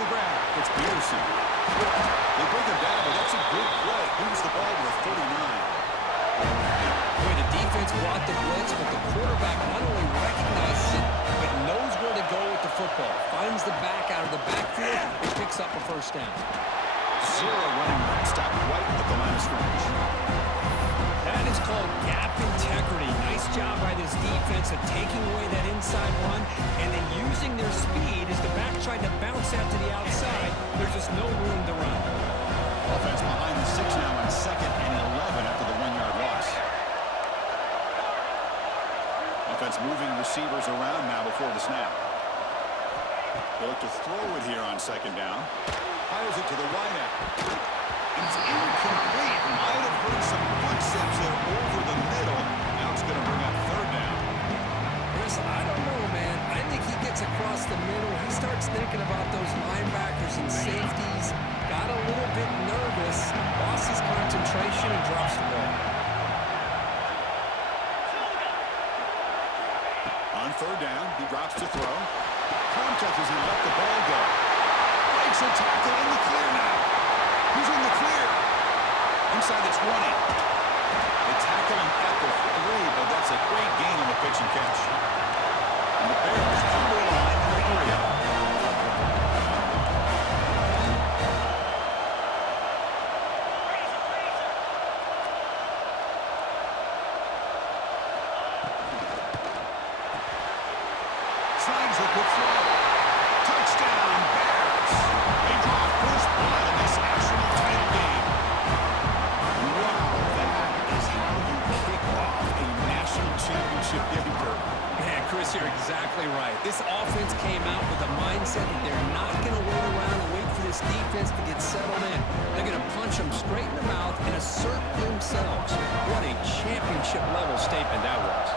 the grab. It's Peterson. They bring him down, but that's a good play. Moves the ball to the 49. Boy, the defense brought the blitz, but the quarterback not only recognizes it, but knows where to go with the football. Finds the back out of the backfield and picks up a first down. Zero running room. Stopped right at the line of scrimmage. That is called gap integrity. Nice job by this defense of taking away that inside run and then using their speed as the back tried to bounce out to the outside. There's just no room to run. Offense behind the 6 now on 2nd and 11 after the 1-yard loss. Offense moving receivers around now before the snap. They look to throw it here on 2nd down. Fires it to the wideout. It's incomplete. Might have heard some footsteps there over the middle. Now it's going to bring up 3rd down. Chris, I don't know, man. I think he gets across the middle. He starts thinking about those linebackers and safeties. Got a little bit nervous. Lost his concentration and drops the ball. On 3rd down, he drops to throw. Contact as he let the ball go. Breaks a tackle in the clear now. He's in the clear. Inside the 20. They tackle him at the 3, but that's a great gain on the pitch and catch. And the Bears come to the line in the area. Slides a quick throw. Touchdown, Bears. They draw first blood in this national title game. Wow, that is how you kick off a national championship game, Kirk. Man, Chris, you're exactly right. This offense came out with a mindset that they're not going to wait around and wait for this defense to get settled in. They're going to punch them straight in the mouth and assert themselves. What a championship-level statement that was.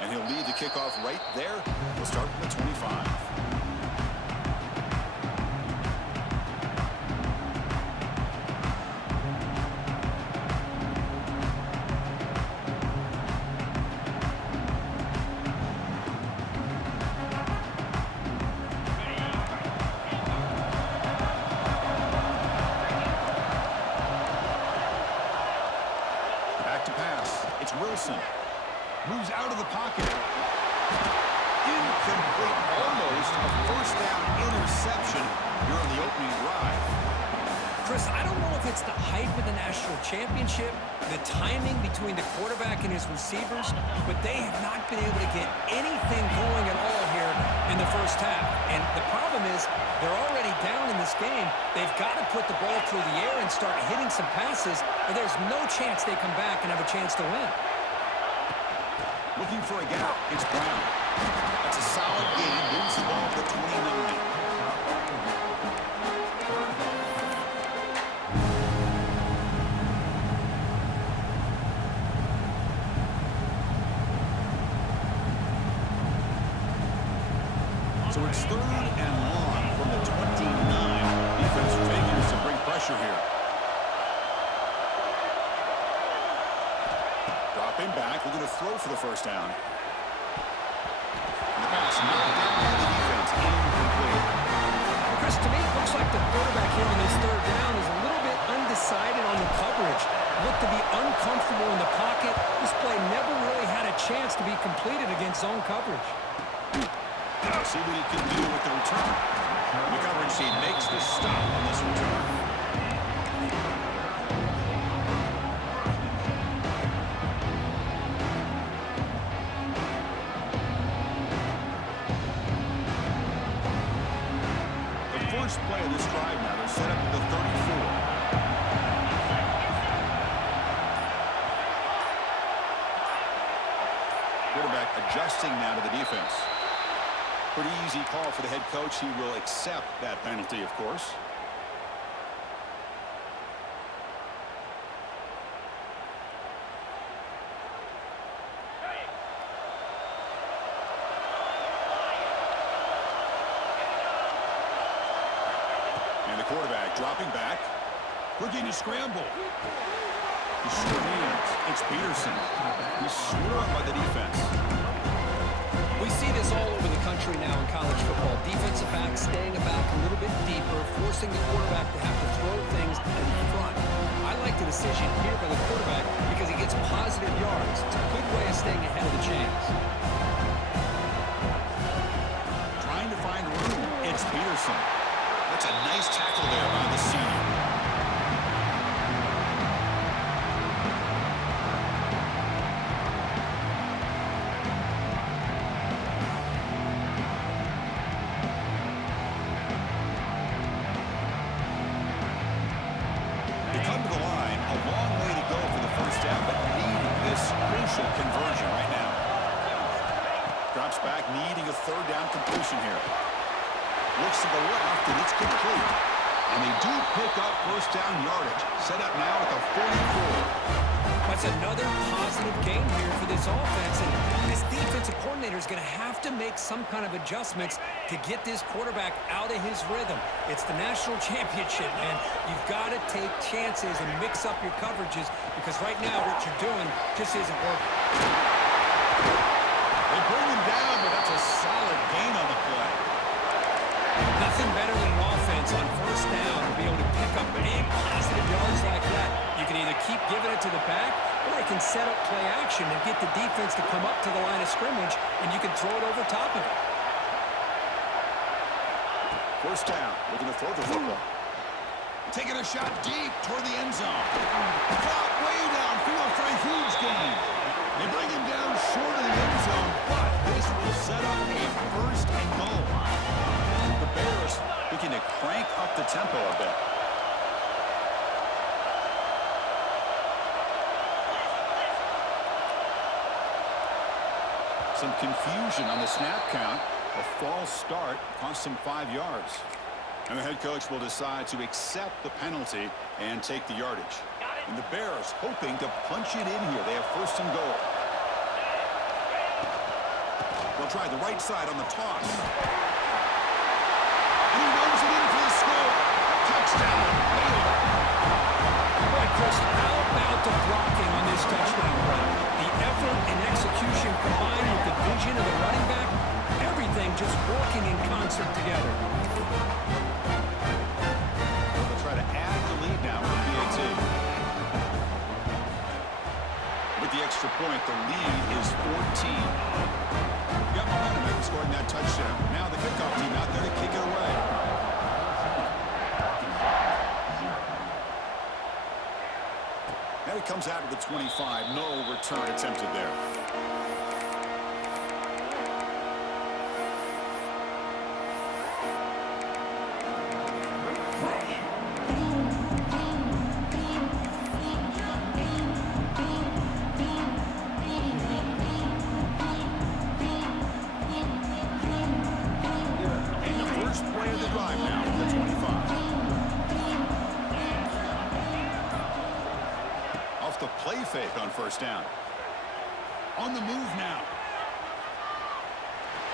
And he'll lead the kickoff right there. We'll start from the 25. Back to pass. It's Wilson. Moves out of the pocket. Incomplete. Almost a first down interception here on the opening drive. Chris, I don't know if it's the hype of the national championship, the timing between the quarterback and his receivers, but they have not been able to get anything going at all here in the first half. And the problem is they're already down in this game. They've got to put the ball through the air and start hitting some passes, or there's no chance they come back and have a chance to win. Looking for a gap. It's Brown. That's a solid gain. Moves the ball to 29. So it's 3rd and long from the 29. Defense figures to bring pressure here. Dropping back, we're going to throw for the first down. And the pass knocked down by the defense, incomplete. Chris, to me, it looks like the quarterback here on this 3rd down is a little bit undecided on the coverage. Looked to be uncomfortable in the pocket. This play never really had a chance to be completed against zone coverage. See what he can do with the return. The coverage team makes the stop on this return. The first play of this drive now, they're set up at the 34. Quarterback adjusting now to the defense. Pretty easy call for the head coach. He will accept that penalty, of course. And the quarterback dropping back. Looking to scramble. He's short hands. It's Peterson. He's swarmed by the defense. We see this this all over the country now in college football. Defensive backs staying back a little bit deeper, forcing the quarterback to have to throw things in front. I like the decision here by the quarterback because he gets positive yards. It's a good way of staying ahead of the chains. Trying to find room. It's Peterson. That's a nice tackle there by the senior. They come to the line. A long way to go for the first down, but needing this crucial conversion right now. Drops back, needing a third down completion here. Looks to the left, and it's complete. And they do pick up first down yardage. Set up now at the 44. That's another positive game here for this offense. And this defensive coordinator is going to have to make some kind of adjustments to get this quarterback out of his rhythm. It's the national championship, man. You've got to take chances and mix up your coverages because right now what you're doing just isn't working. They bring him down, but that's a solid gain on the play. Nothing better than an offense on first down to be able to pick up big positive yards like that. You can either keep giving it to the back or you can set up play action and get the defense to come up to the line of scrimmage and you can throw it over top of it. First down, looking to throw the football. Taking a shot deep toward the end zone. Caught way downfield for a huge gain. They bring him down short of the end zone, but this will set up a first and goal. The Bears looking to crank up the tempo a bit. Some confusion on the snap count. A false start cost him 5 yards. And the head coach will decide to accept the penalty and take the yardage. And the Bears hoping to punch it in here. They have first and goal. They'll try the right side on the toss. And he runs it in for the score. Touchdown, Baylor. Boy, Chris, how about the blocking on this touchdown run? The effort and execution combined with the vision of the running back, everything just working in concert together. They'll try to add the lead now with PAT. With the extra point, the lead is 14. Got momentum after scoring that touchdown. Now the kickoff team out there to kick it away. And it comes out of the 25. No return attempted there. Fake on first down. On the move now.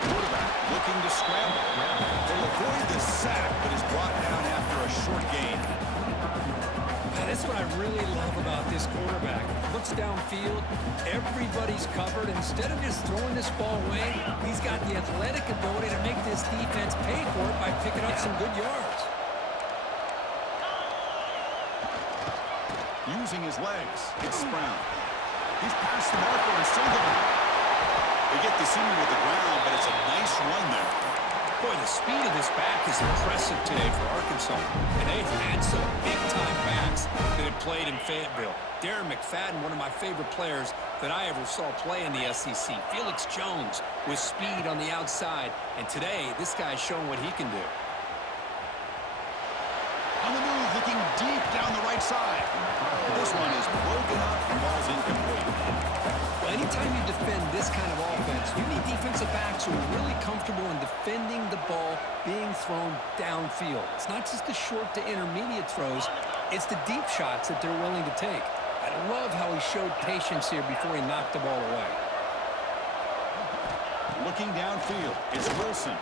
Quarterback looking to scramble. They'll avoid the sack, but is brought down after a short gain. That's what I really love about this quarterback. Looks downfield, everybody's covered. Instead of just throwing this ball away, he's got the athletic ability to make this defense pay for it by picking up some good yards. Using his legs, it's Brown. He's past the marker and still going. They get the senior with the ground, but it's a nice run there. Boy, the speed of this back is impressive today for Arkansas. And they've had some big-time backs that have played in Fayetteville. Darren McFadden, one of my favorite players that I ever saw play in the SEC. Felix Jones with speed on the outside. And today, this guy's showing what he can do. On the move, looking deep down the right side. This one is broken up and falls incomplete. Well, anytime you defend this kind of offense, you need defensive backs who are really comfortable in defending the ball being thrown downfield. It's not just the short to intermediate throws, it's the deep shots that they're willing to take. I love how he showed patience here before he knocked the ball away. Looking downfield, it's Wilson.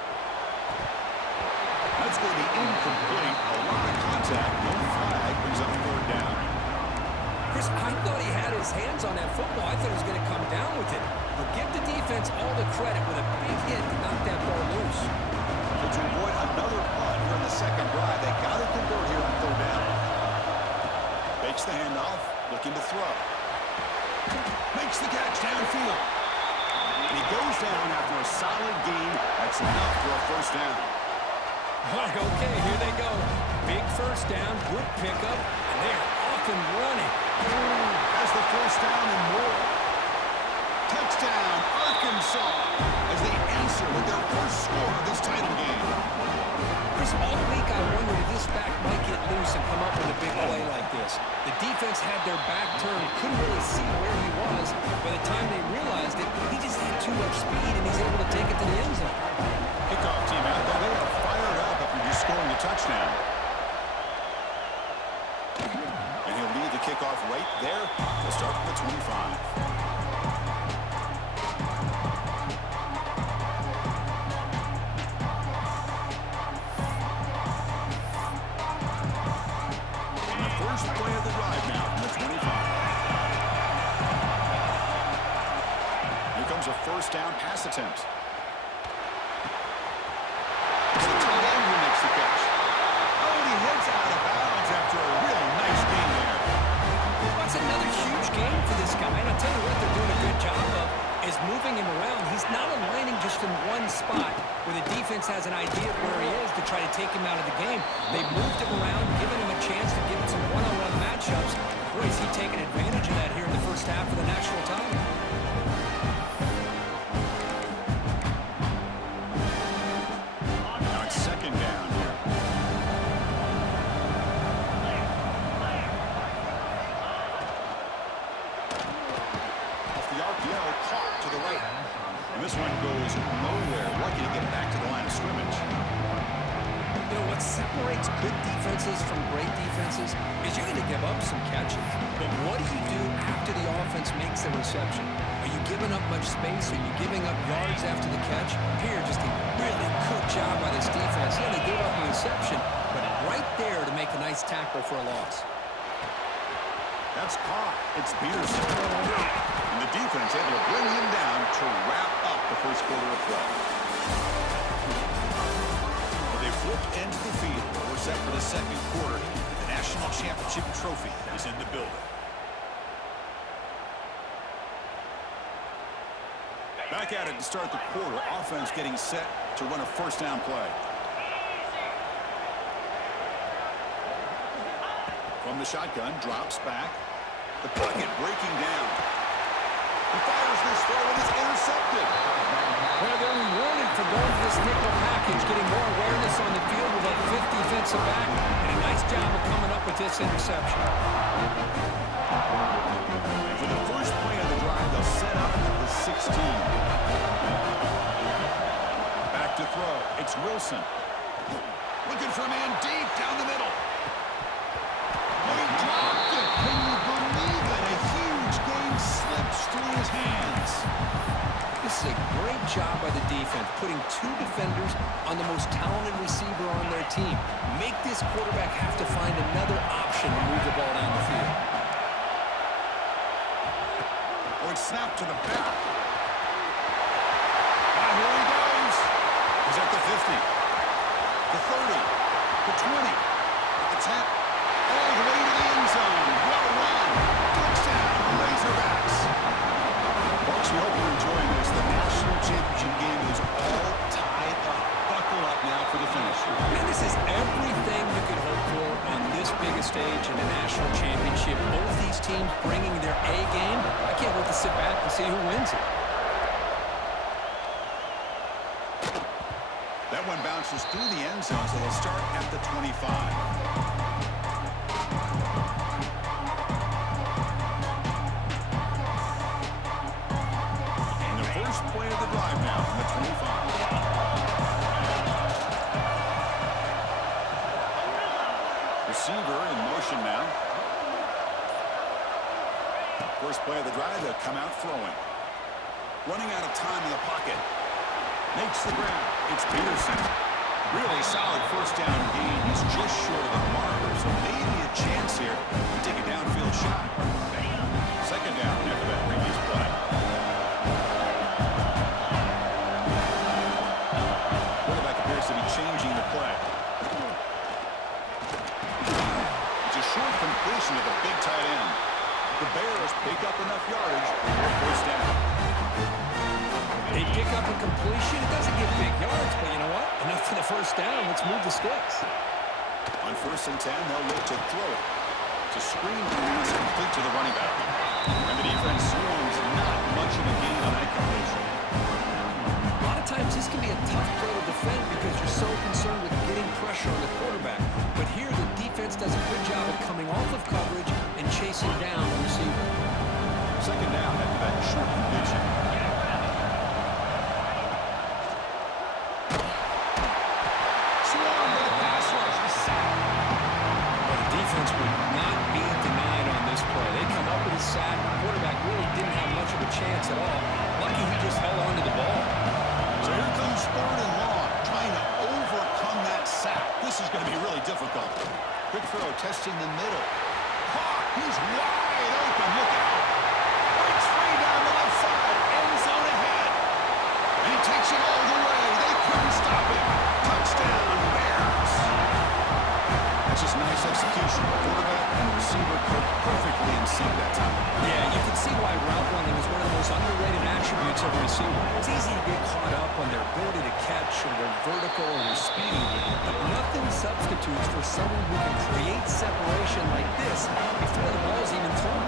That's going to be incomplete. A lot of contact, no flag, brings up third down. Chris, I thought he had his hands on that football. I thought he was going to come down with it. But give the defense all the credit with a big hit to knock That's enough for a first down. All right, okay, here they go. Big first down, good pickup, and they're off and running. That's the first down and more. Touchdown, Arkansas, as they answer with their first score of this title game. Chris, all week I wondered if this back might get loose and come up with a big play like this. The defense had their back turned, couldn't really see where he was. By the time they realized it, he just had too much speed, and he's able to take it to the end zone. Kickoff team out there. They are fired up after just scoring a touchdown. And he'll lead the kickoff right there. They'll start from the 25. First play of the drive now from the 25. Here comes a first down pass attempt. It's the tight end who makes the catch. Oh, and he heads out of bounds after a real nice game there. That's another huge game for this guy, and I'll tell you what they're doing a good job of is moving him around. He's not aligning just in one spot where the defense has an idea of where he is to try to take him out of the game. They've moved him around, given him a chance to give him some one-on-one matchups. Boy, is he taking advantage of that here in the first half of the national title. Now it's second down here. Off the RPO, caught to the right. And this one goes nowhere. Lucky to get back to the line of scrimmage. You know, what separates good defenses from great defenses is you're going to give up some catches. But what do you do after the offense makes the reception? Are you giving up much space? Are you giving up yards after the catch? Here, just a really good job by this defense. Yeah, they gave up a reception, but right there to make a nice tackle for a loss. That's caught. It's Peterson. And the defense able to bring him down to wrap up the first quarter of play. They flip into the field. We're set for the second quarter. The national championship trophy is in the building. Back at it to start the quarter. Offense getting set to run a first down play. From the shotgun, drops back. The pocket breaking down. He fires this throw and it's intercepted. Well, they're rewarded for going to this nickel package, getting more awareness on the field with that fifth defensive back, and a nice job of coming up with this interception. And for the first play of the drive, they'll set up at the 16. Back to throw. It's Wilson. Looking for a man deep down the middle. Oh, he dropped it. Can you believe it? A huge game slips through his hands. This is a great job by the defense, putting two defenders on the most talented receiver on their team. Make this quarterback have to find another option to move the ball down the field. Or it's snapped to the back. And here he goes. He's at the 50. The 30. The 20. The 10. All the way to the end zone. Well run. Touchdown, Razorbacks. Folks, we hope you're enjoying this. The national championship game is all tied up. Buckle up now for the finish. And this is everything you could hope for on this biggest stage in the national championship. Both these teams bringing their A game. I can't wait to sit back and see who wins it. That one bounces through the end zone, so they'll start at the 25. Play of the drive now from the 25. Receiver in motion now. First play of the drive, they'll come out throwing. Running out of time in the pocket. Makes the grab. It's Peterson. Really solid first down gain. He's just short of the marker, so maybe a chance here to take a downfield shot. Second down after that previous play. To be changing the play. It's a short completion of the big tight end. The Bears pick up enough yardage for a first down. They pick up a completion. It doesn't get big yards, for the first down. Let's move the sticks. On 1st and 10, they'll look to throw it. To screen pass complete to the running back. And the defense swarms not much of a gain on that completion. A lot of times this can be a tough play to defend because you're so concerned with getting pressure on the quarterback. But here the defense does a good job of coming off of coverage and chasing down the receiver. 2nd down after that short completion. Swarmed by the pass rush. A sack. But the defense would not be denied on this play. They come up with a sack. The quarterback really didn't have much of a chance at all. Lucky he just held on to the ball. So here comes 3rd and long, trying to overcome that sack. This is going to be really difficult. Quick throw, testing the middle. Caught. He's wide open. Look out. Breaks free down the left side. End zone ahead. And he takes it all the way. They couldn't stop him. Touchdown, Bears. That's just nice execution. Quarterback and receiver perfectly in sync that time. Yeah, you can see why route running is one of the most underrated attributes of a receiver. It's easy to get caught up on their ability to catch or their vertical or their speed, but nothing substitutes for someone who can create separation like this before the ball is even thrown.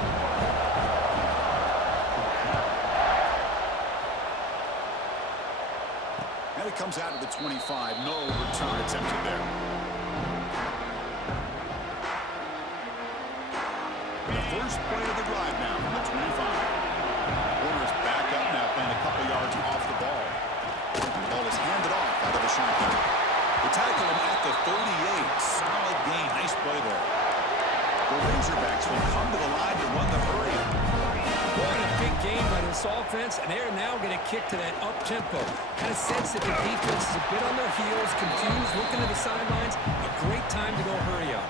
And it comes out of the 25. No return attempted there. The first play of the drive now from the 25. Warner's back up now, playing a couple yards off the ball. The ball is handed off out of the shotgun. They tackle him at the 38. Solid gain. Nice play there. The Razorbacks will come to the line to run the hurry. What a big game by this offense, and they're now going to kick to that up-tempo. Kind of sense that the defense is a bit on their heels, confused, looking to the sidelines. A great time to go hurry up.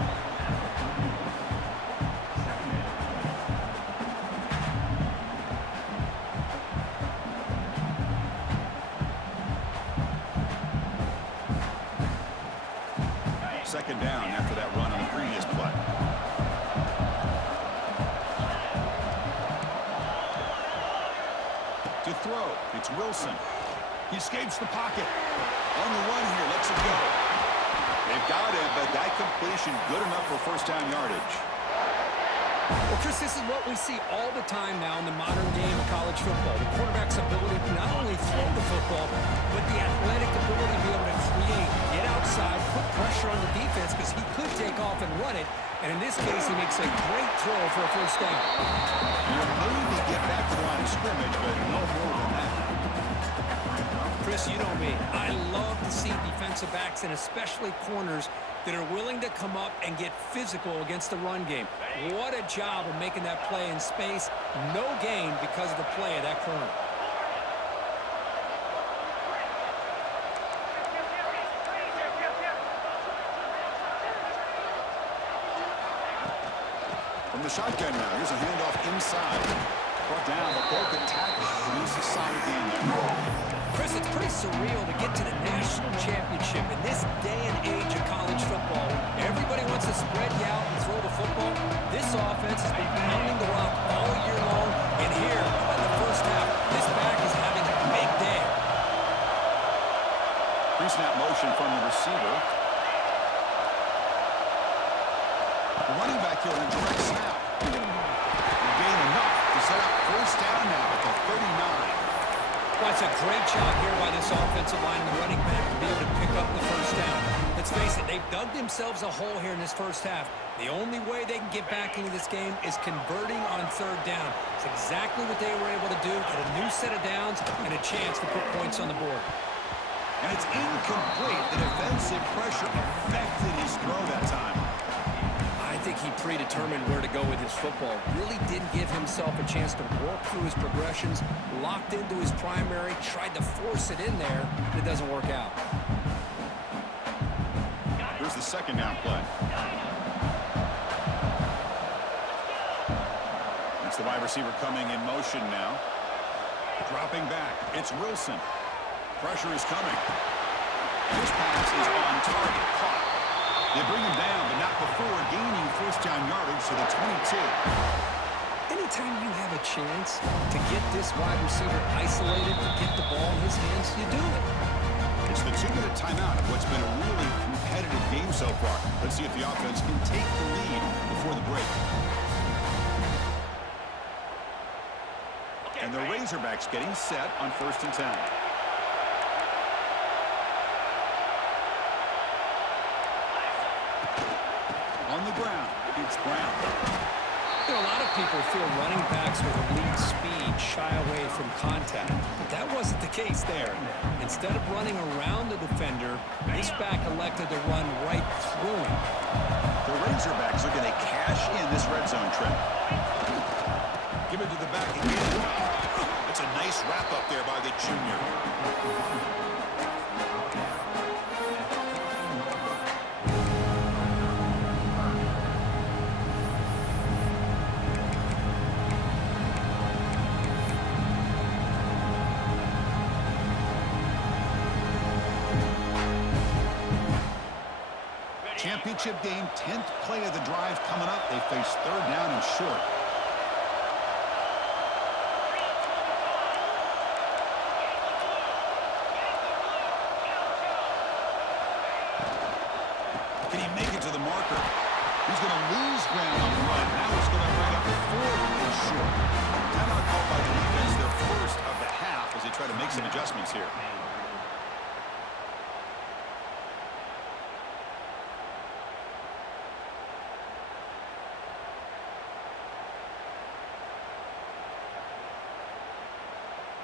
Second down after that run on the previous play. To throw, it's Wilson. He escapes the pocket. On the run here, lets it go. They've got it, but that completion good enough for first down yardage. Well, Chris, this is what we see all the time now in the modern game of college football. The quarterback's ability to not only throw the football, but the athletic ability to be able to create, get outside, put pressure on the defense because he could take off and run it. And in this case, he makes a great throw for a first down. You'll maybe get back to the line of scrimmage, but no more than that. Chris, you know me. I love to see defensive backs and especially corners that are willing to come up and get physical against the run game. What a job of making that play in space. No gain because of the play of that corner. From the shotgun now, here's a handoff inside. Brought down, the broken tackle. He's a solid game there. Chris, it's pretty surreal to get to the national championship in this day and age of college football. Everybody wants to spread you out and throw the football. This offense has been pounding the rock all year long, and here in the first half, this back is having a big day. Pre-snap motion from the receiver. The running back here in a direct snap. Gain enough to set up first down now at the 39. Well, it's a great job here by this offensive line and the running back to be able to pick up the first down. Let's face it, they've dug themselves a hole here in this first half. The only way they can get back into this game is converting on third down. It's exactly what they were able to do, get a new set of downs and a chance to put points on the board. And it's incomplete. The defensive pressure affected his throw that time. I think he predetermined where to go with his football. Really didn't give himself a chance to work through his progressions, locked into his primary, tried to force it in there, but it doesn't work out. Here's the second down play. It's the wide receiver coming in motion now. Dropping back. It's Wilson. Pressure is coming. This pass is on target. Caught. They bring him down, but not before gaining first down yardage to the 22. Anytime you have a chance to get this wide receiver isolated, to get the ball in his hands, you do it. It's the 2-minute timeout of what's been a really competitive game so far. Let's see if the offense can take the lead before the break. And the Razorbacks getting set on 1st and 10. On the ground, it's Brown. You know, a lot of people feel running backs with elite speed shy away from contact, but that wasn't the case there. Instead of running around the defender, this back elected to run right through him. The Razorbacks are going to cash in this red zone trip. Give it to the back again. It's a nice wrap up there by the junior. Championship game, 10th play of the drive coming up. They face 3rd down and short. Can he make it to the marker? He's going to lose ground on the run. Now it's going to bring up 4th and short. Timeout called by the defense, their first of the half as they try to make some adjustments here.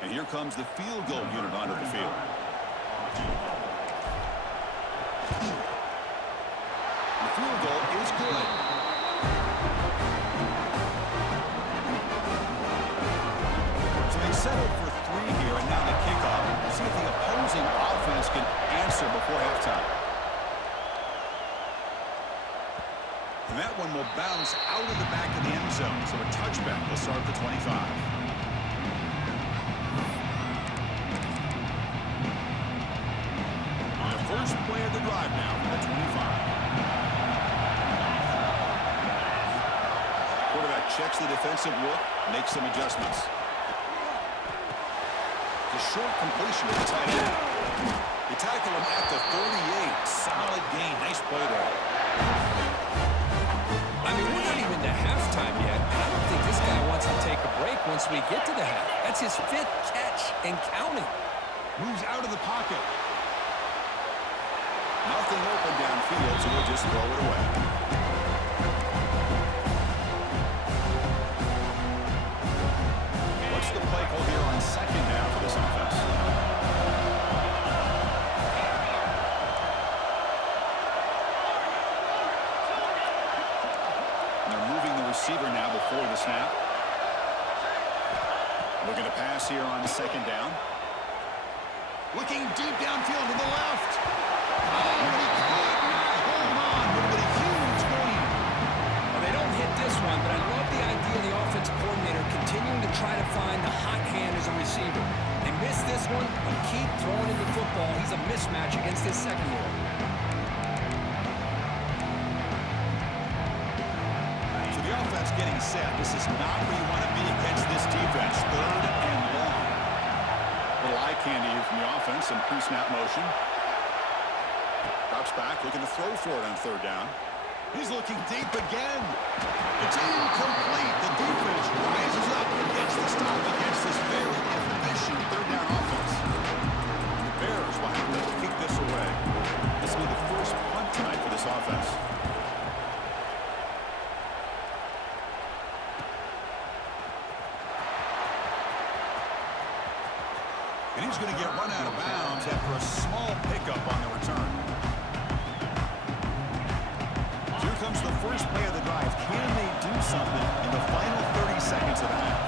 And here comes the field goal unit onto the field. The field goal is good. So they settle for 3 here, and now the kickoff. See if the opposing offense can answer before halftime. And that one will bounce out of the back of the end zone. So a touchback will start at the 25. First play of the drive now for the 25. Quarterback checks the defensive look, makes some adjustments. The short completion to the tight end. They tackle him at the 38. Solid gain. Nice play there. I mean, we're not even to halftime yet, and I don't think this guy wants to take a break once we get to the half. That's his 5th catch and counting. Moves out of the pocket. Nothing open downfield, so we'll just throw it away. What's the play call here on 2nd down for this offense? And they're moving the receiver now before the snap. Looking to pass here on 2nd down. Looking deep downfield to the left. Oh, he could not hold on. Would have been a huge gain. Well, they don't hit this one, but I love the idea of the offensive coordinator continuing to try to find the hot hand as a receiver. They missed this one, but keep throwing him the football. He's a mismatch against his secondary. So the offense getting set. This is not where you want to be against this defense. 3rd and long. Little eye candy here from the offense in pre-snap motion. Drops back, looking to throw for it on 3rd down. He's looking deep again. It's incomplete. The defense rises up and gets the stop against this very efficient 3rd down offense. The Bears will have to kick this away. This will be the first punt tonight for this offense. And he's going to get run out of bounds after a small pickup on the return. Here comes the first play of the drive. Can they do something in the final 30 seconds of the half?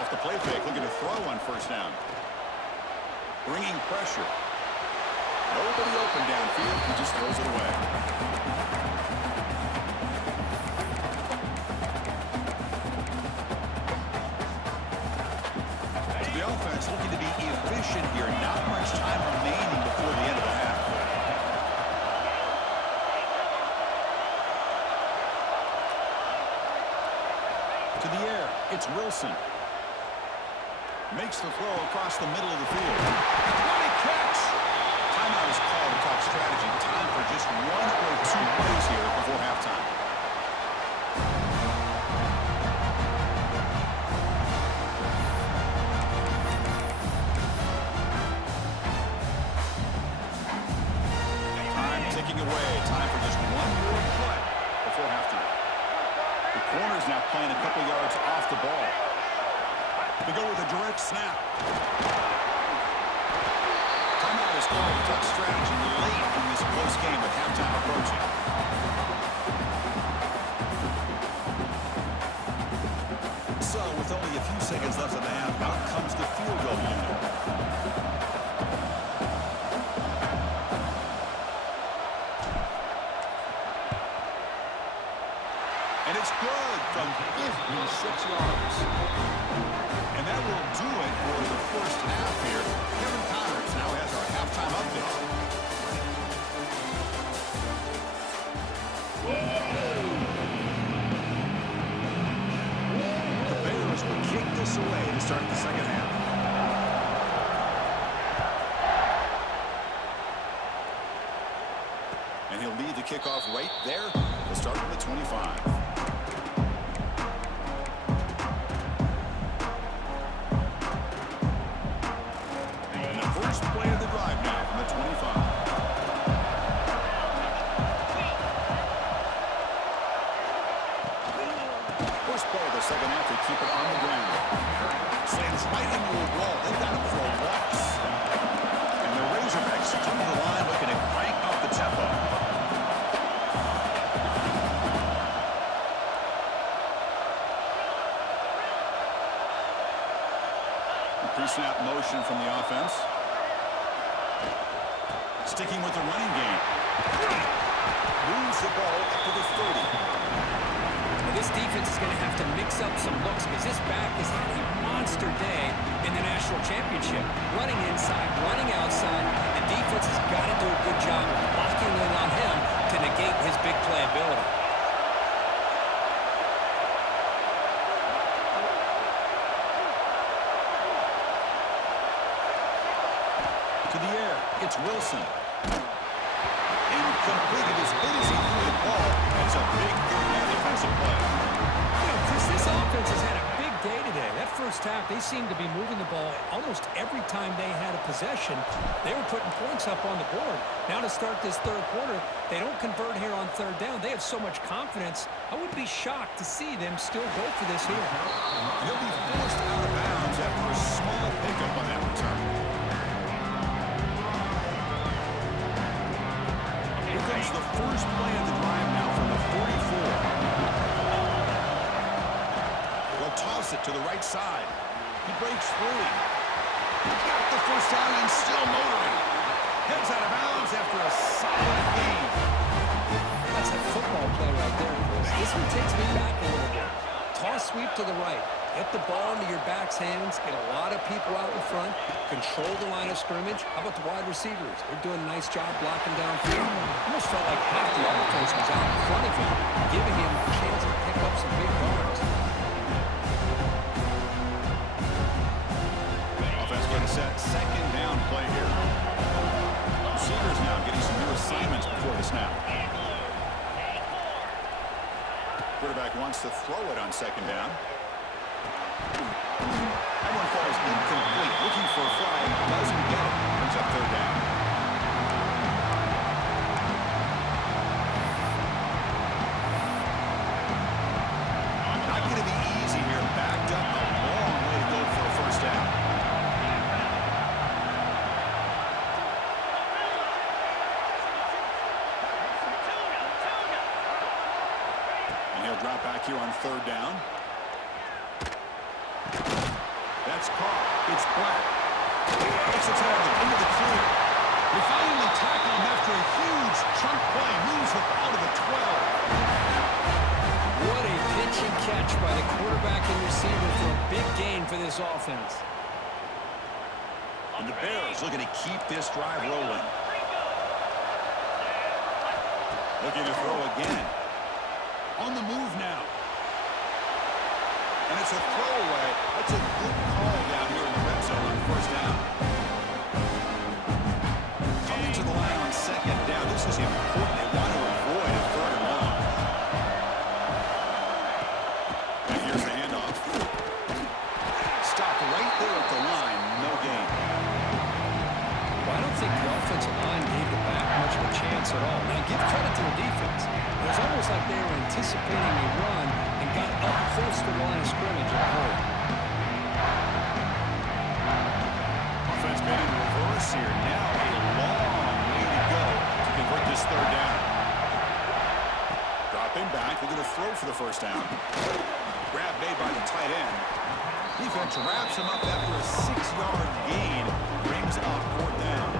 Off the play fake, looking to throw on 1st down. Bringing pressure. Nobody open downfield. He just throws it away. The offense looking to be efficient here. Not much time remaining before the end of the half. To the air, it's Wilson. Makes the throw across the middle of the field. What a catch! Timeout is called to talk strategy. Time for just 1 or 2 plays here before halftime. Time ticking away. Time for just 1 more play before halftime. The corner's now playing a couple yards off the ball. They go with a direct snap. Timeout is called to talk strategy late in this close game with halftime approaching. So, with only a few seconds left in the half, out comes the field goal unit. And it's good from 56 yards. And that will do it for the first half here. Kevin Connors now has our halftime update. The Bears will kick this away to start the second half. And he'll lead the kickoff right there. We'll start from the 25. First play of the drive now from the 25. First play of the second half, they keep it on the ground. Slams right into a wall. They've got him for a loss. And the Razorbacks come to the line looking to crank up the tempo. Pre-snap motion from the offense. Sticking with the running game. Moves the ball up to the 30. Well, this defense is going to have to mix up some looks because this back has had a monster day in the national championship. Running inside, running outside. The defense has got to do a good job of locking in on him to negate his big play ability. To the air, it's Wilson. Incomplete. As good as he threw the ball, it's a big third-down defensive play. You know, Chris, this offense has had a big day today. That first half, they seemed to be moving the ball almost every time they had a possession. They were putting points up on the board. Now to start this third quarter, they don't convert here on third down. They have so much confidence. I would be shocked to see them still go for this here. He'll be forced out of bounds after a small pickup on that return. Here comes the first play of the drive now from the 44. They'll toss it to the right side. He breaks through. Got the first down and still motoring. Heads out of bounds after a solid gain. That's a football play right there, Chris. This one takes me back a little bit. Toss sweep to the right. Get the ball into your back's hands. Get a lot of people out in front. Control the line of scrimmage. How about the wide receivers? They're doing a nice job blocking downfield. Almost felt like half the offense was out in front of him, giving him a chance to pick up some big yards. Offense getting set. Second down play here. Receivers now getting some new assignments before the snap. Quarterback wants to throw it on second down. That one falls incomplete. Looking for a flag. Doesn't get it. Brings up third down. Not going to be easy here. Backed up a long way to go for a first down. And he'll drop back here on third down. That's caught. It's Black. Makes a tackle into the clear. They finally tackle him after a huge chunk play. Moves the ball to the 12. What a pitch and catch by the quarterback and receiver for a big gain for this offense. And the Bears looking to keep this drive rolling. Looking to throw again. On the move now. And it's a throwaway. That's a good call down here in the Baylor at the line, no gain. Well, I don't think the offensive line gave the back much of a chance at all. Now, give credit to the defense. It was almost like they were anticipating a run and got up close to the line of scrimmage in a hurry. Offense made in reverse here. Now a long way to go to convert this third down. Dropping back, they're going to throw for the first down. Grab made by the tight end. Defense wraps him up after a 6-yard gain. Brings up fourth down.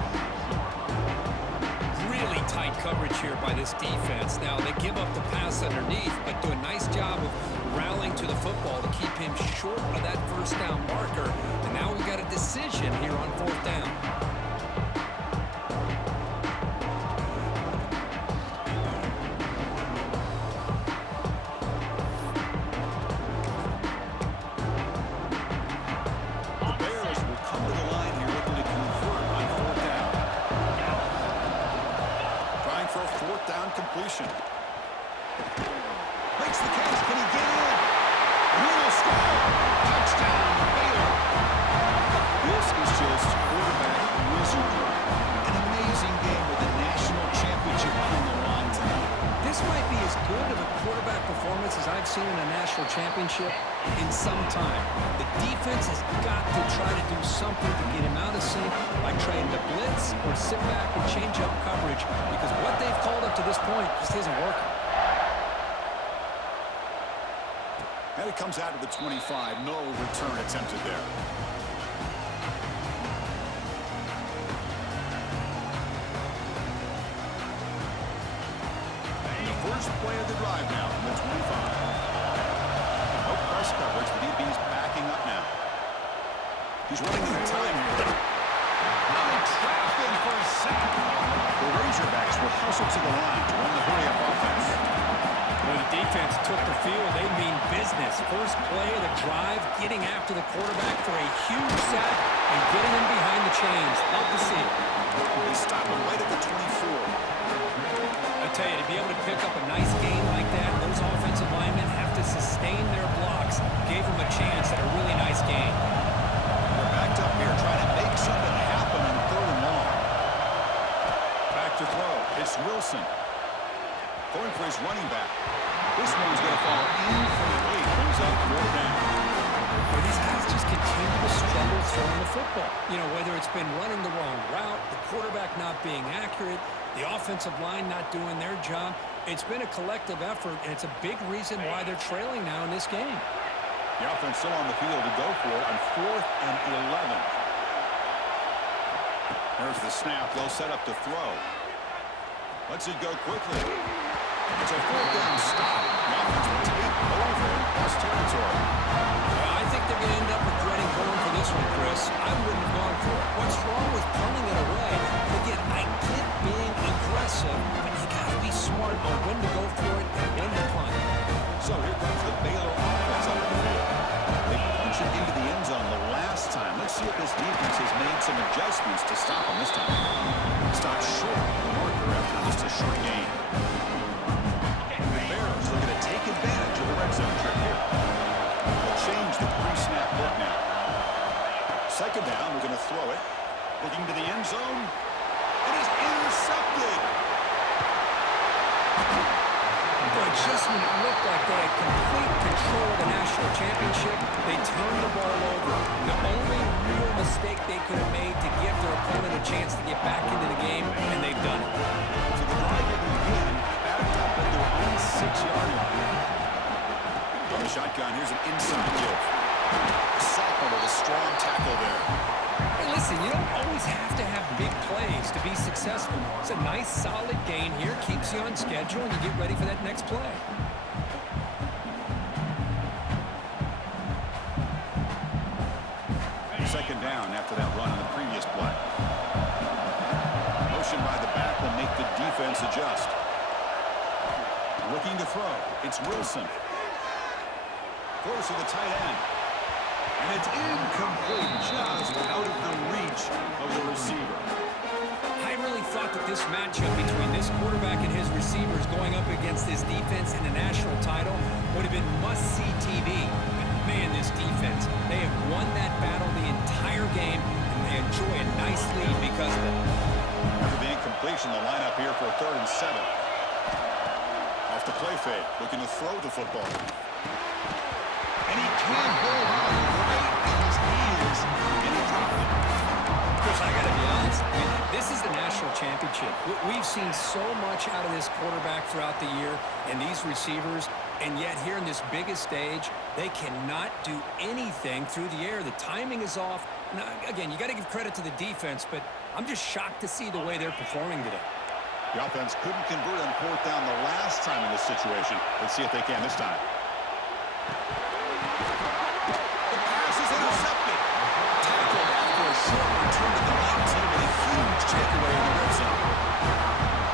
Really tight coverage here by this defense. Now, they give up the pass underneath, but do a nice job of rallying to the football to keep him short of that first down marker. And now we've got a decision here on fourth down. Completion. Makes the catch. Can he get in? He will score. Touchdown, Baylor. This is just quarterback wizardry. An amazing game with a national championship on the line tonight. This might be as good of a quarterback performance as I've seen in a national championship in some time. The defense has got to try to do something to get him out of sync by trying to blitz or sit back and change up coverage, because what they've called up to this point just isn't working. And it comes out of the 25. No return attempted there. First play of the drive now from the 25. No press coverage. The DB's backing up now. He's running into time here. Now they trap in for a second. The Razorbacks will hustle to the line to run the hurry-up offense. When the defense took the field, they mean business. First play of the drive, getting after the quarterback for a huge sack and getting him behind the chains. Love to see it. They stop him right at the 24. I tell you, to be able to pick up a nice game like that, those offensive linemen have to sustain their blocks. Gave them a chance at a really nice game. They're backed up here trying to make something happen on third and long. Back to throw. It's Wilson. Throwing for his running back. This one's going to fall incomplete. Brings up fourth down. Well, these guys just continue to struggle throwing the football. You know, whether it's been running the wrong route, the quarterback not being accurate, the offensive line not doing their job. It's been a collective effort, and it's a big reason why they're trailing now in this game. The offense still on the field to go for it on 4th and 11. There's the snap. They'll set up to throw. Lets it go quickly. It's a fourth down stop. The offense will take over in plus territory. Well, I think they're going to end up regretting going for this one, Chris. I wouldn't have gone for it. What's wrong with punting it away? Again, I get being aggressive, but you got to be smart on when to go for it and when to punt. So here comes the Baylor offense up the field. They punch it into the end zone the last time. Let's see if this defense has made some adjustments to stop them this time. Stopped short of the marker after just a short gain. The Bears looking to take advantage of the red zone trip here. They'll change the pre-snap look now. Second down, we're going to throw it. Looking to the end zone. It is intercepted. But just when it looked like they had complete control of the national championship, they turned the ball over. The only real mistake they could have made to give their opponent a chance to get back into the game, and they've done it. So the drive will begin backed up at their own 6-yard line. On the shotgun, here's an inside give. Sopper with a strong tackle there. Hey, listen, you don't always have to have big plays to be successful. It's a nice, solid gain here. Keeps you on schedule, and you get ready for that next play. Second down after that run on the previous play. Motion by the back will make the defense adjust. Looking to throw. It's Wilson. Throws to the tight end. And it's incomplete, just out of the reach of the receiver. I really thought that this matchup between this quarterback and his receivers going up against this defense in the national title would have been must-see TV. But Man, this defense, they have won that battle the entire game, and they enjoy a nice lead because of it. After the incompletion, the lineup here for a 3rd and 7. Off the play fake, looking to throw the football. And he can't hold on right at his heels, and he dropped it. Chris, I got to be honest, I mean, this is the national championship. We've seen so much out of this quarterback throughout the year and these receivers, and yet here in this biggest stage, they cannot do anything through the air. The timing is off. Now, again, you got to give credit to the defense, but I'm just shocked to see the way they're performing today. The offense couldn't convert on 4th down the last time in this situation. Let's see if they can this time. The pass is intercepted. Tackled after a short return to the 19 with a huge takeaway in the red zone.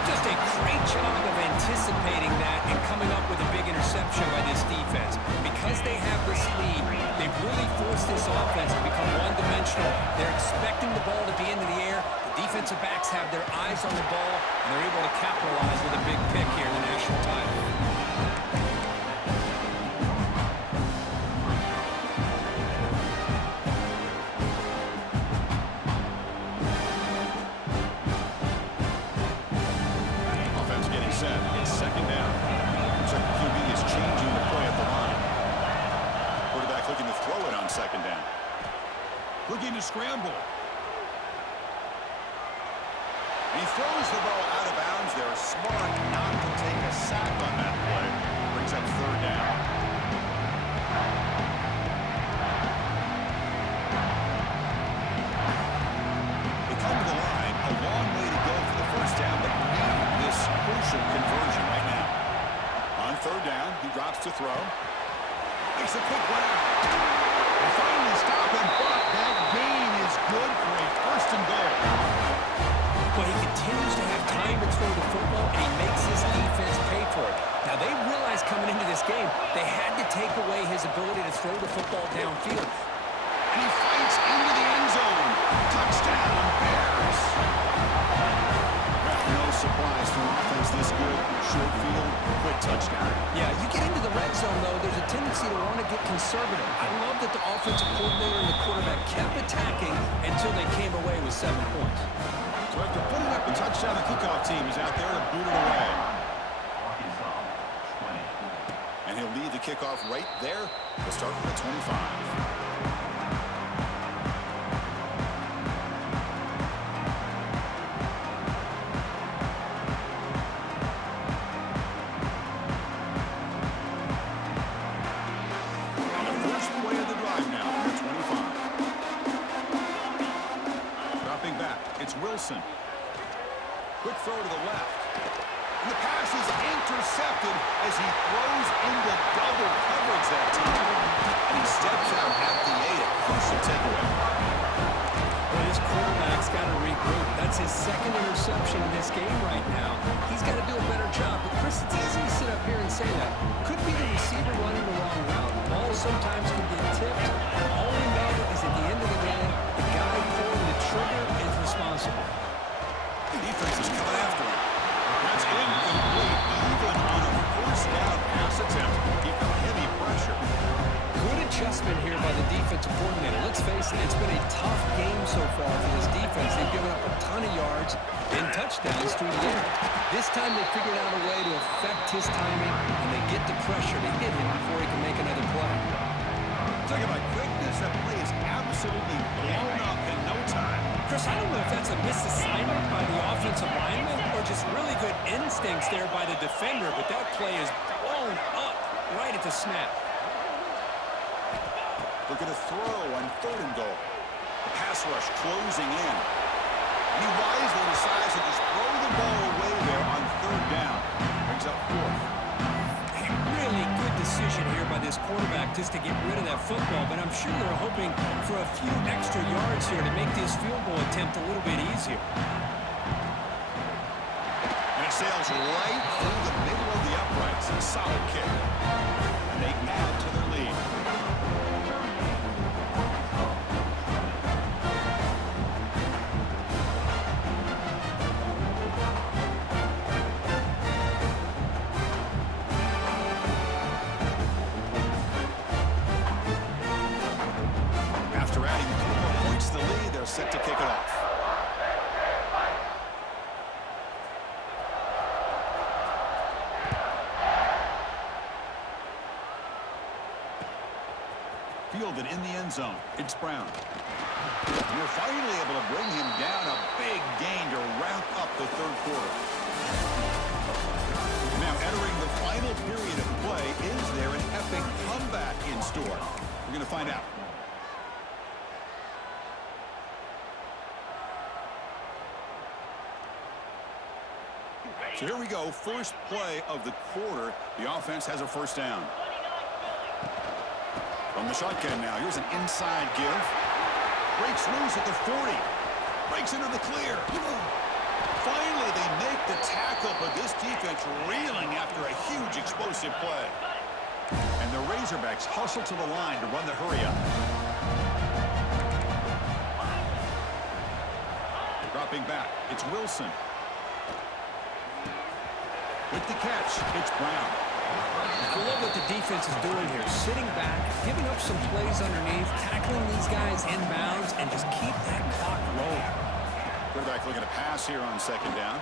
Just a great job of anticipating that and coming up with a big interception by this defense. Because they have this lead, they've really forced this offense to become one-dimensional. They're expecting the ball to be into the air. The defensive backs have their eyes on the ball, and they're able to capitalize with a big pick here in the national title. Offense getting set. It's 2nd down. Looks like the QB is changing the play at the line. Quarterback looking to throw it on 2nd down. Looking to scramble. He throws the ball out of bounds. They're smart not to take a sack on that play. Brings up 3rd down. They come to the line. A long way to go for the 1st down, but need this crucial conversion right now. On 3rd down, he drops to throw. Makes a quick run out. They finally stop him, but that gain is good for a 1st and goal. But he continues to have time to throw the football, and he makes his defense pay for it. Now, they realized coming into this game, they had to take away his ability to throw the football downfield. And he fights into the end zone. Touchdown, Bears. Well, no surprise from offense this good. Short field, quick touchdown. Yeah, you get into the red zone, though, there's a tendency to want to get conservative. I love that the offensive coordinator and the quarterback kept attacking until they came away with 7 points. So after putting up a touchdown, the kickoff team is out there to boot it away. And he'll lead the kickoff right there. We'll start from the 25. And the first play of the drive now from the 25. Dropping back, it's Wilson. Quick throw to the left. And the pass is intercepted as he throws into double coverage that time. And he steps out at the 8, a crucial takeaway. Well, this quarterback's got to regroup. That's his 2nd interception in this game right now. He's got to do a better job. But, Chris, it's easy to sit up here and say that. Could be the receiver running the wrong route. Balls sometimes can get tipped. All we know is at the end of the day, the guy pulling the trigger is responsible. The defense is coming after him. That's incomplete, even on a 1st down pass attempt. He felt heavy pressure. Good adjustment here by the defensive coordinator. Let's face it, it's been a tough game so far for this defense. They've given up a ton of yards and touchdowns through the air. This time they figured out a way to affect his timing, and they get the pressure to hit him before he can make another play. Talking about quickness, that play is absolutely blown up in no time. Chris, I don't know if that's a misassignment by the offensive lineman or just really good instincts there by the defender, but that play is blown up right at the snap. Looking to throw on 3rd and goal. The pass rush closing in. And he wisely decides to just throw the ball away there on 3rd down. Brings up 4th. A really good decision here by this quarterback just to get rid of that football, but I'm sure they're hoping for a few extra yards here to make this field goal attempt a little bit easier. And it sails right through the middle of the uprights. A solid kick. And they add to their lead. reached the lead. They're set to kick it off. Fielded in the end zone. It's Brown. You're finally able to bring him down. A big gain to wrap up the third quarter. Now entering the final period of play, is there an epic comeback in store? We're going to find out. So here we go. First play of the quarter. The offense has a first down. From the shotgun now. Here's an inside give. Breaks loose at the 40. Breaks into the clear. Finally, they make the tackle, but this defense reeling after a huge explosive play. And the Razorbacks hustle to the line to run the hurry-up. Dropping back. It's Wilson. With the catch, it's Brown. I love what the defense is doing here. Sitting back, giving up some plays underneath, tackling these guys inbounds, and just keep that clock rolling. Quarterback looking to pass here on second down.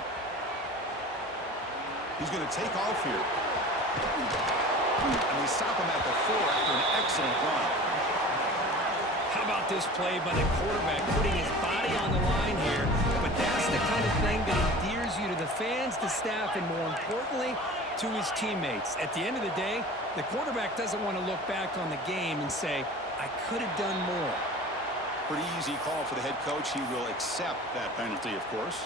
He's going to take off here. And they stop him at the 4 after an excellent run. How about this play by the quarterback, putting his body on the line here? But that's the kind of thing that endears you to the fans, the staff, and more importantly, to his teammates. At the end of the day, the quarterback doesn't want to look back on the game and say, I could have done more. Pretty easy call for the head coach. He will accept that penalty, of course.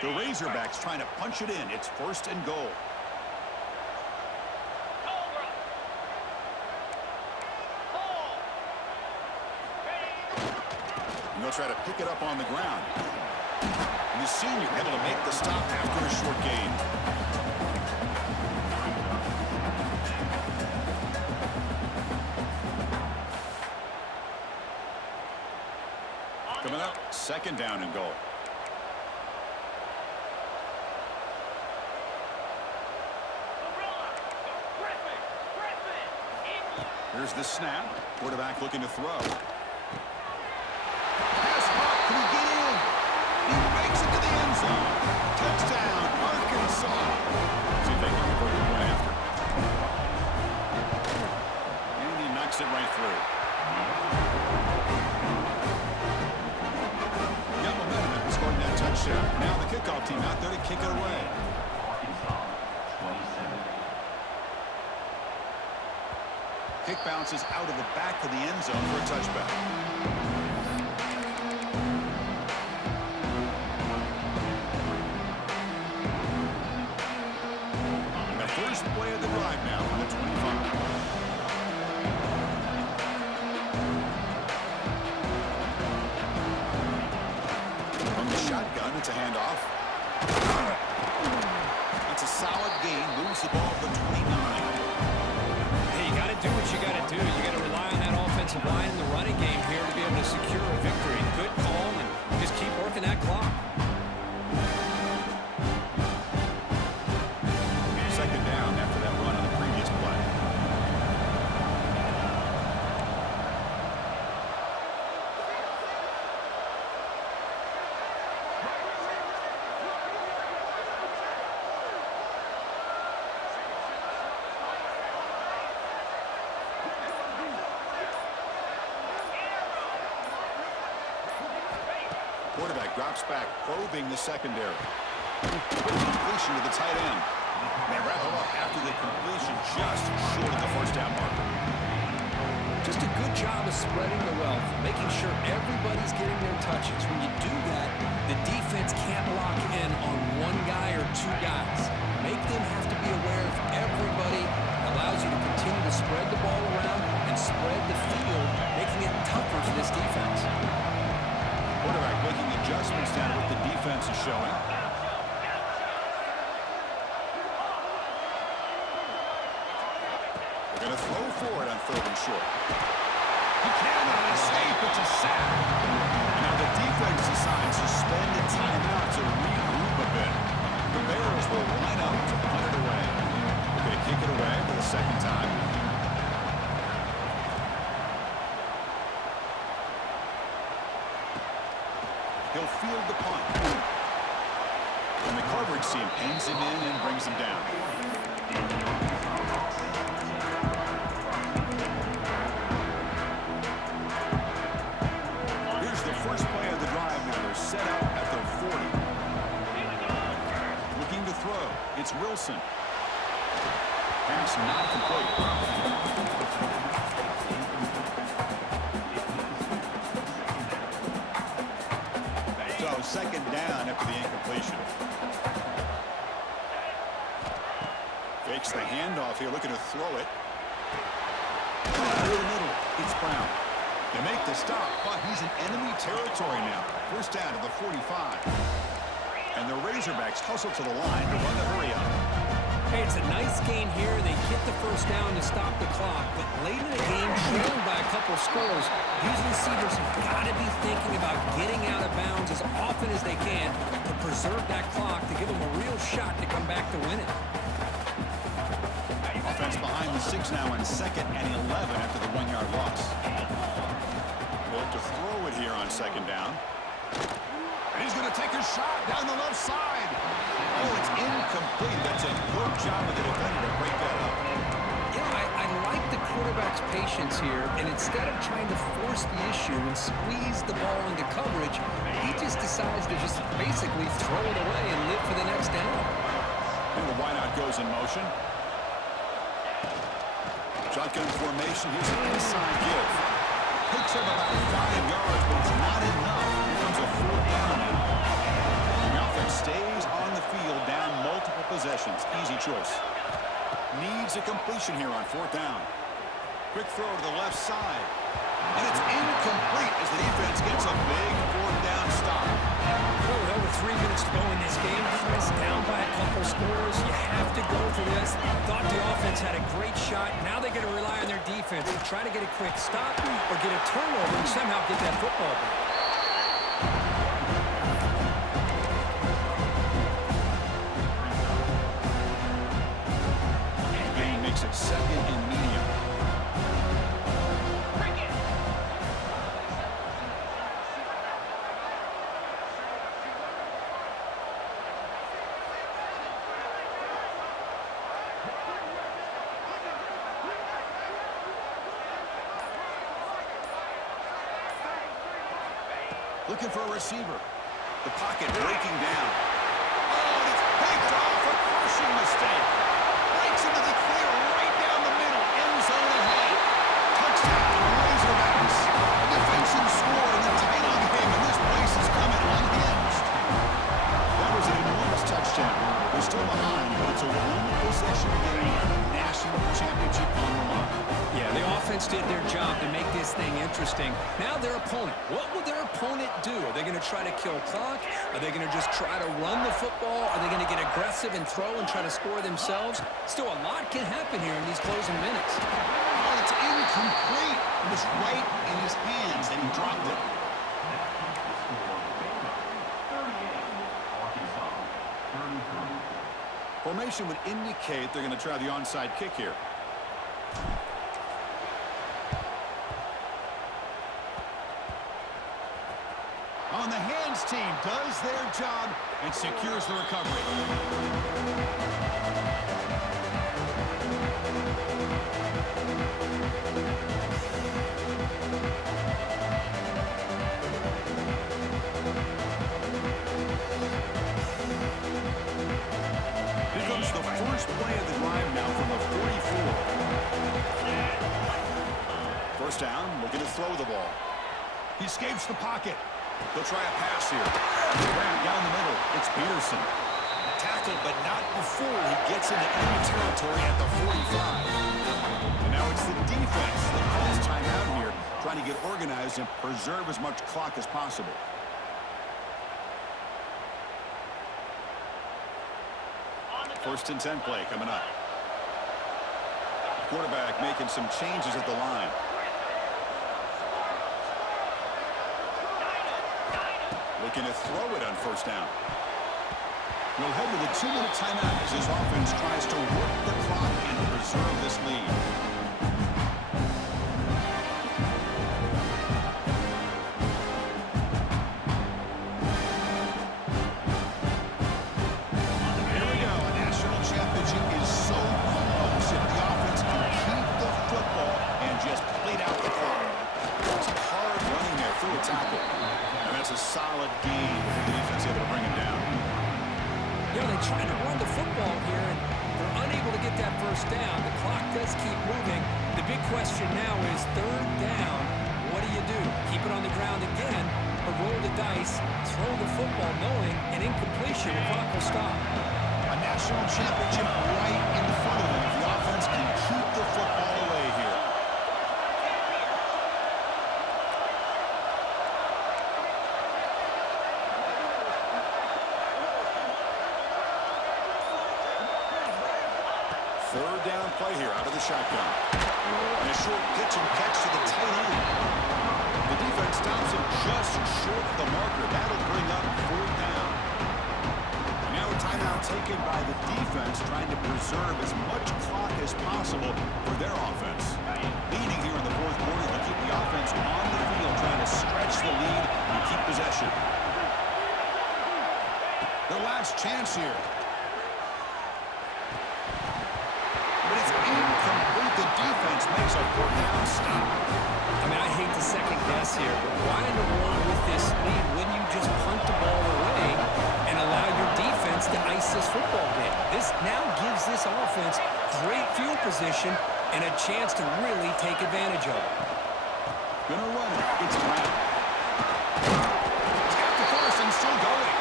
The Razorbacks trying to punch it in. It's first and goal. And they'll try to pick it up on the ground. And the senior able to make the stop after a short gain. Coming up, second down and goal. Here's the snap. Quarterback looking to throw. Pass caught. Can he get in? He makes it to the end zone. Touchdown, Arkansas. See if they can convert the point after. And he knocks it right through. Got momentum after scoring that touchdown. Now the kickoff team out there to kick it away. Kick bounces out of the back of the end zone for a touchback. And the first play of the drive now from the 25. From the shotgun, it's a handoff. That's a solid gain. Moves the ball to the 29. Do what you got to do. You got to rely on that offensive line in the running game here to be able to secure a victory. Good call, and just keep working that clock. Second down after that run on the previous play. Quarterback drops back, probing the secondary. Completion to the tight end. They wrap it up after the completion, just short of the first down marker. Just a good job of spreading the wealth, making sure everybody's getting their touches. When you do that, the defense can't lock in on one guy or two guys. Make them have to be aware of everybody. It allows you to continue to spread the ball around and spread the field, making it tougher for this defense. Quarterback making adjustments down what the defense is showing. They're going to throw for it on third and short. He cannot escape. It's a sack. Now the defense decides to spend a timeout to regroup a bit. The Bears will line up to punt it away. They're going to kick it away for the second time. He'll field the punt. And the coverage team pins him in and brings him down. Here's the first play of the drive now. They're set up at their 40. Looking to throw. It's Wilson. Pass not complete. So second down after the incompletion. Fakes the handoff here, looking to throw it. Through the middle, it's Brown. They make the stop, but he's in enemy territory now. First down to the 45. And the Razorbacks hustle to the line to run the hurry up. Hey, it's a nice game here. They get the first down to stop the clock, but late in the game, trailing by a couple scores, these receivers have got to be thinking about getting out of bounds as often as they can to preserve that clock, to give them a real shot to come back to win it. Offense behind the 6 now on 2nd and 11 after the 1-yard loss. Built to throw it here on 2nd down. And he's going to take a shot down the left side. Oh, it's incomplete. That's a good job of the defender to break that up. You know, I like the quarterback's patience here, and instead of trying to force the issue and squeeze the ball into coverage, he just decides to just basically throw it away and live for the next down. And the wideout goes in motion. Shotgun formation. Here's an inside give. Picks up about 5 yards, but it's not enough. Here comes a 4th down now. The offense stays on the field, down multiple possessions. Easy choice. Needs a completion here on 4th down. Quick throw to the left side. And it's incomplete as the defense gets a big 4th down stop. Well, with over 3 minutes to go in this game, Chris, down by a couple scores, you have to go for this. Thought the offense had a great shot. Now they're going to rely on their defense to try to get a quick stop or get a turnover and somehow get that football back. Game makes it 2nd and medium. Looking for a receiver. The pocket breaking down. Oh, and it's picked off. A crushing mistake. Breaks into the clear right down the middle. End zone ahead. Touchdown, Razorbacks. A defensive score in the title game, and this place is coming unhinged. That was an enormous touchdown. They're still behind, but it's a one-possession game. National championship on the line. Yeah, the offense did their job to make this thing interesting. Now their opponent. What will their opponent do? Are they going to try to kill clock? Are they going to just try to run the football? Are they going to get aggressive and throw and try to score themselves? Still, a lot can happen here in these closing minutes. Oh, it's incomplete. It was right in his hands, and he dropped it. Formation would indicate they're going to try the onside kick here. On the hands team does their job and secures the recovery. Here comes the first play of the drive now from the 44. First down, looking to throw the ball. He escapes the pocket. They'll try a pass here. Brown down the middle. It's Peterson. Tackled, but not before he gets into enemy territory at the 45. And now it's the defense that calls timeout here, trying to get organized and preserve as much clock as possible. First and 10 play coming up. Quarterback making some changes at the line. Looking to throw it on first down. We'll head to the 2-minute timeout as this offense tries to work the clock and preserve this lead. the tackle. And that's a solid gain for the defense able to bring him down. You know, they try to run the football here, and they're unable to get that first down. The clock does keep moving. The big question now is third down. What do you do? Keep it on the ground again, or roll the dice, throw the football knowing an incompletion, the clock will stop. A national championship right in front of them if the offense can keep the football away here. Third down play here out of the shotgun. And a short pitch and catch to the tight end. The defense stops him just short of the marker. That'll bring up fourth down. And now a timeout taken by the defense, trying to preserve as much clock as possible for their offense. Leading here in the fourth quarter to keep the offense on the field, trying to stretch the lead and keep possession. Their last chance here. But it's incomplete. The defense makes a fourth down stop. I mean, I hate to second guess here, but why in the world with this lead wouldn't you just punt the ball away and allow your defense to ice this football game? This now gives this offense great field position and a chance to really take advantage of it. Gonna run it. It's Brown. He's got the first and still going.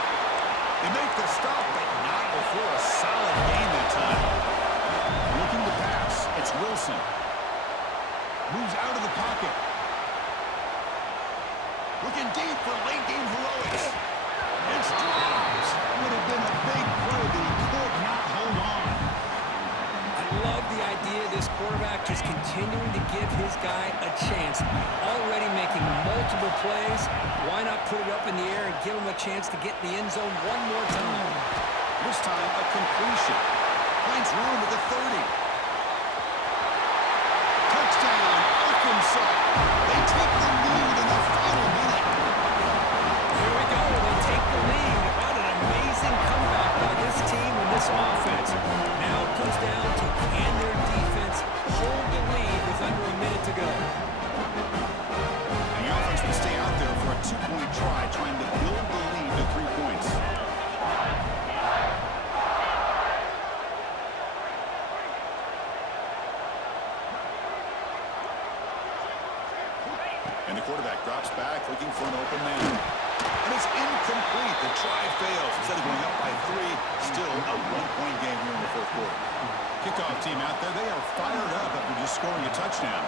They make the stop, but not before a solid gain that time. Looking to pass. It's Wilson. Moves out of the pocket. Looking deep for late game heroics. It's dropped. Would have been a big play, but he could not hold on. I love the idea of this quarterback just continuing to give his guy a chance. Already making multiple plays. Why not put it up in the air and give him a chance to get in the end zone one more time? This time a completion. Finds room at the 30. Touchdown, Arkansas. They take the lead in the final minute. Here we go. They take the lead. What an amazing comeback by this team and this offense. Now it comes down to can their defense hold the lead with under a minute to go. And the offense will stay out there for a two-point try, trying to build the lead to 3 points. And the quarterback drops back, looking for an open man. And it's incomplete. The try fails. Instead of going up by 3, still a 1-point game here in the fourth quarter. Kickoff team out there. They are fired up after just scoring a touchdown.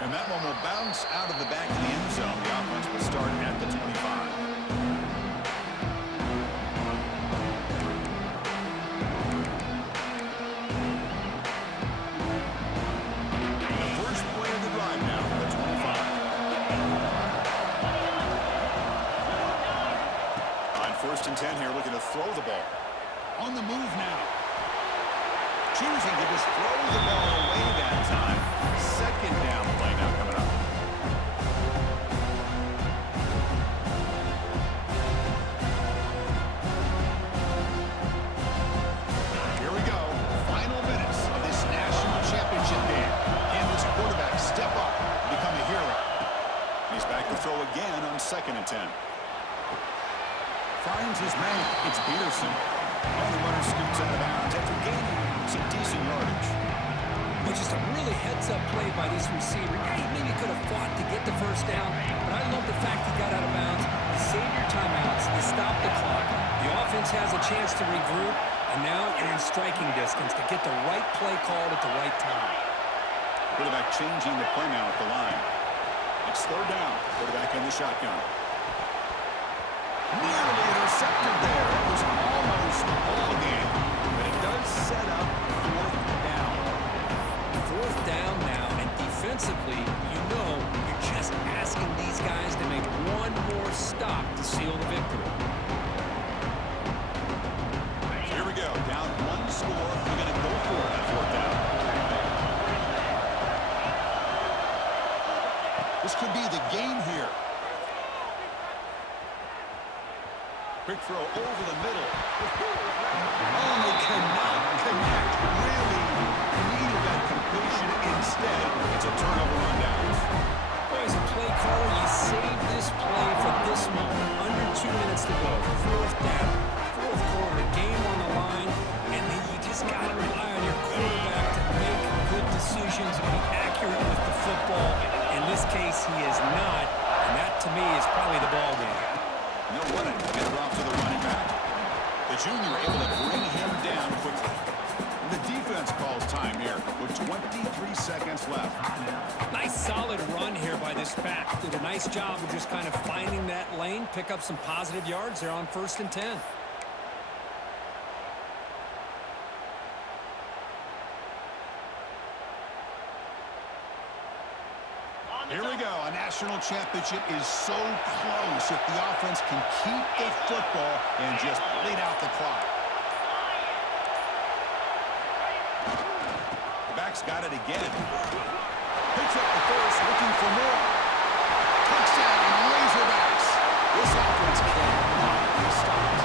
And that one will bounce out of the back of the end zone. The offense will start at the 25. First and 10 here, looking to throw the ball. On the move now. Choosing to just throw the ball away that time. Second down play now coming up. Here we go. Final minutes of this national championship game. Can this quarterback step up and become a hero? He's back to throw again on second and 10. Finds his man. It's Peterson. And the runner scoots out of bounds after gaining some decent yardage. Which is a really heads-up play by this receiver. Yeah, he maybe could have fought to get the first down, but I love the fact he got out of bounds. You save your timeouts. You stop the clock. The offense has a chance to regroup, and now you're in striking distance to get the right play called at the right time. Quarterback changing the play now at the line. It's third down. Quarterback in the shotgun. Nearly intercepted there. It was almost the ball game, but it does set up fourth down. Fourth down now, and defensively, you know you're just asking these guys to make one more stop to seal the victory. Here we go. Down one score. We're going to go for it at fourth down. This could be the game here. Quick throw over the middle. Oh, they cannot connect. junior able to bring him down quickly. And the defense calls time here with 23 seconds left. Nice solid run here by this back. Did a nice job of just kind of finding that lane, pick up some positive yards there on 1st and 10. Here we go. A national championship is so close if the offense can keep the football and just bleed out the clock. The back's got it again. Picks up the first, looking for more. Touchdown, Razorbacks. This offense cannot be stopped.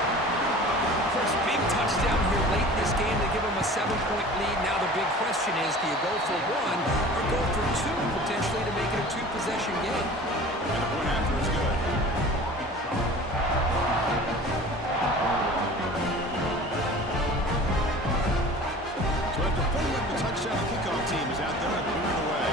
First big touchdown here late in this game to give them a 7-point lead. Now the big question is, do you go for one or go for two, potentially to make it a two-possession game? And the point after is good. So after putting up the touchdown, the kickoff team is out there and moving away.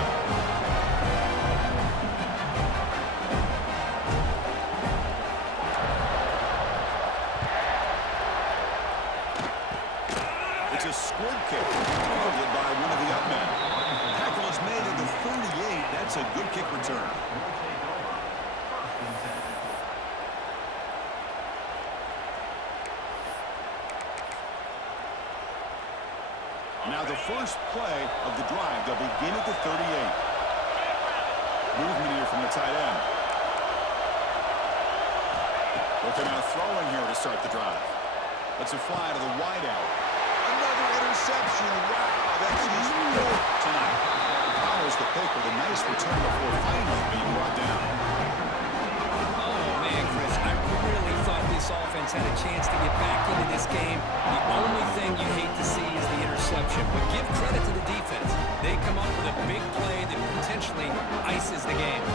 It's a squib kick, fielded by one of the up men. Tackle is made at the 38. That's a good kick return. Now the first play of the drive, they'll begin at the 38. Movement here from the tight end. Looking out throwing here to start the drive. Let's a fly to the wideout. Another interception. Wow, that's his fourth tonight. Powers the pick with a nice return before finally being brought down. Oh, man, Chris, I really thought this offense had a chance to get back into this game. The only thing you hate to see is the interception, but give credit to the defense. They come up with a big play that potentially ices the game.